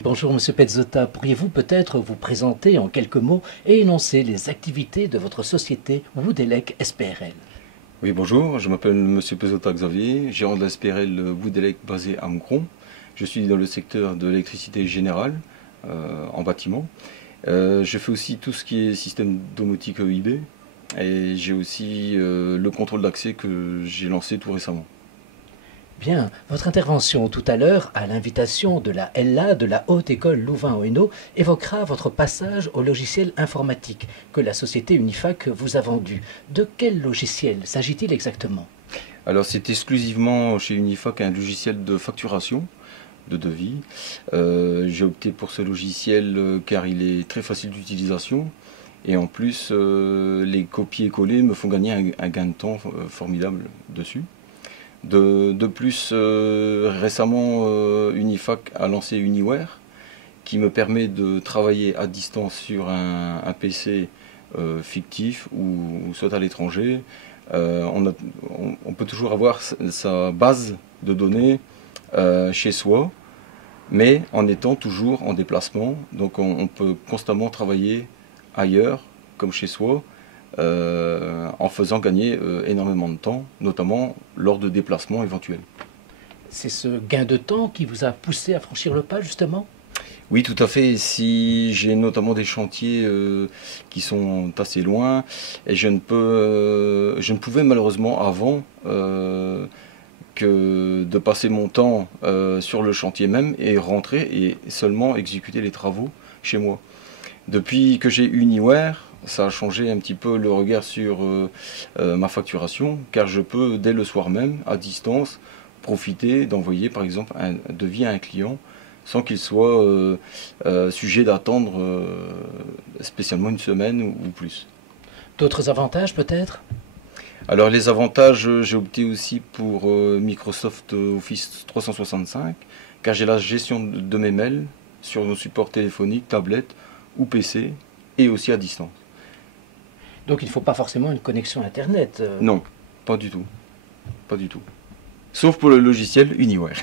Bonjour Monsieur Pezzota, pourriez-vous peut-être vous présenter en quelques mots et énoncer les activités de votre société Woodelec SPRL? Oui, bonjour, je m'appelle Monsieur Pezzota Xavier, gérant de la SPRL Woodelec basé à Moucron. Je suis dans le secteur de l'électricité générale en bâtiment. Je fais aussi tout ce qui est système domotique EIB et j'ai aussi le contrôle d'accès que j'ai lancé tout récemment. Bien, votre intervention tout à l'heure, à l'invitation de la LA de la Haute École Louvain-Hainaut, évoquera votre passage au logiciel informatique que la société Unifac vous a vendu. De quel logiciel s'agit-il exactement? Alors c'est exclusivement chez Unifac un logiciel de facturation, de devis. J'ai opté pour ce logiciel car il est très facile d'utilisation et en plus les copier-coller me font gagner un gain de temps formidable dessus. De plus, récemment, Unifac a lancé Uniware, qui me permet de travailler à distance sur un PC fictif ou soit à l'étranger. On peut toujours avoir sa base de données chez soi, mais en étant toujours en déplacement. Donc on peut constamment travailler ailleurs, comme chez soi, en faisant gagner énormément de temps, notamment lors de déplacements éventuels. C'est ce gain de temps qui vous a poussé à franchir le pas justement? Oui, tout à fait. Si j'ai notamment des chantiers qui sont assez loin, et je ne pouvais malheureusement avant que de passer mon temps sur le chantier même et rentrer et seulement exécuter les travaux chez moi. Depuis que j'ai Uniware, ça a changé un petit peu le regard sur ma facturation, car je peux dès le soir même, à distance, profiter d'envoyer par exemple un devis à un client sans qu'il soit sujet d'attendre spécialement une semaine ou plus. D'autres avantages peut-être? Alors les avantages, j'ai opté aussi pour Microsoft Office 365, car j'ai la gestion de mes mails sur nos supports téléphoniques, tablettes ou PC, et aussi à distance. Donc il ne faut pas forcément une connexion Internet. Non, pas du tout. Pas du tout. Sauf pour le logiciel Uniware.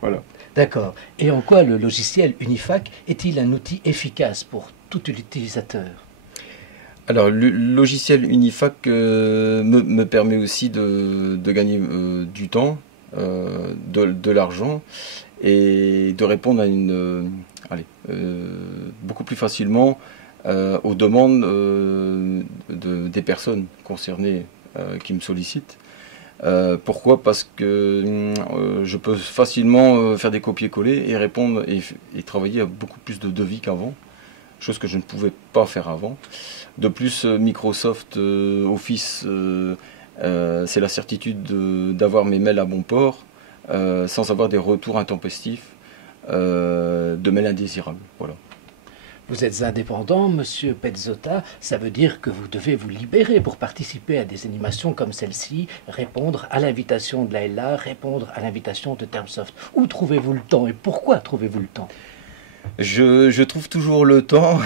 Voilà. D'accord. Et en quoi le logiciel Unifac est-il un outil efficace pour tout utilisateur? Alors, le logiciel Unifac me permet aussi de gagner du temps, de l'argent et de répondre à beaucoup plus facilement aux demandes des personnes concernées qui me sollicitent. Pourquoi? Parce que je peux facilement faire des copier-coller et répondre et travailler à beaucoup plus de devis qu'avant, chose que je ne pouvais pas faire avant. De plus, Microsoft Office, c'est la certitude d'avoir mes mails à bon port, sans avoir des retours intempestifs de mails indésirables. Voilà. Vous êtes indépendant, Monsieur Pezzota, ça veut dire que vous devez vous libérer pour participer à des animations comme celle-ci, répondre à l'invitation de la LA, répondre à l'invitation de Termsoft. Où trouvez-vous le temps et pourquoi trouvez-vous le temps? Je trouve toujours le temps,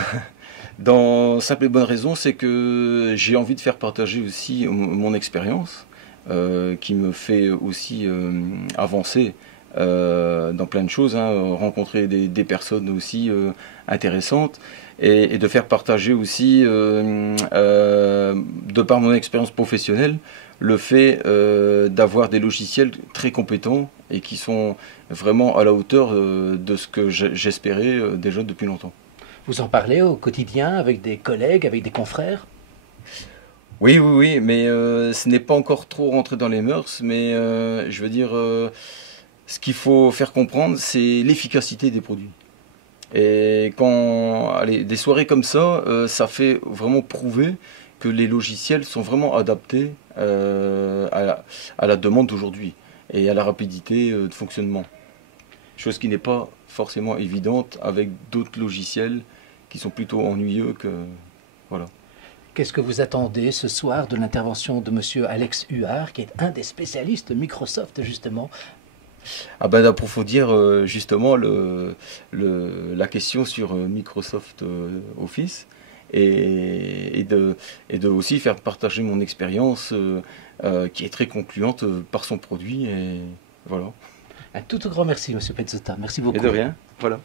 dans simple et bonne raison, c'est que j'ai envie de faire partager aussi mon expérience, qui me fait aussi avancer dans plein de choses, hein, rencontrer des personnes aussi intéressantes et de faire partager aussi, de par mon expérience professionnelle, le fait d'avoir des logiciels très compétents et qui sont vraiment à la hauteur de ce que j'espérais déjà depuis longtemps. Vous en parlez au quotidien avec des collègues, avec des confrères? Oui, oui, oui, mais ce n'est pas encore trop rentré dans les mœurs, mais je veux dire, ce qu'il faut faire comprendre, c'est l'efficacité des produits. Et quand, allez, des soirées comme ça, ça fait vraiment prouver que les logiciels sont vraiment adaptés à la demande d'aujourd'hui et à la rapidité de fonctionnement. Chose qui n'est pas forcément évidente avec d'autres logiciels qui sont plutôt ennuyeux que... Voilà. Qu'est-ce que vous attendez ce soir de l'intervention de Monsieur Alex Huard, qui est un des spécialistes Microsoft justement? Ah ben d'approfondir justement la question sur Microsoft Office et de aussi faire partager mon expérience qui est très concluante par son produit et voilà. Un tout grand merci Monsieur Pezzota, merci Et de beaucoup. rien, voilà.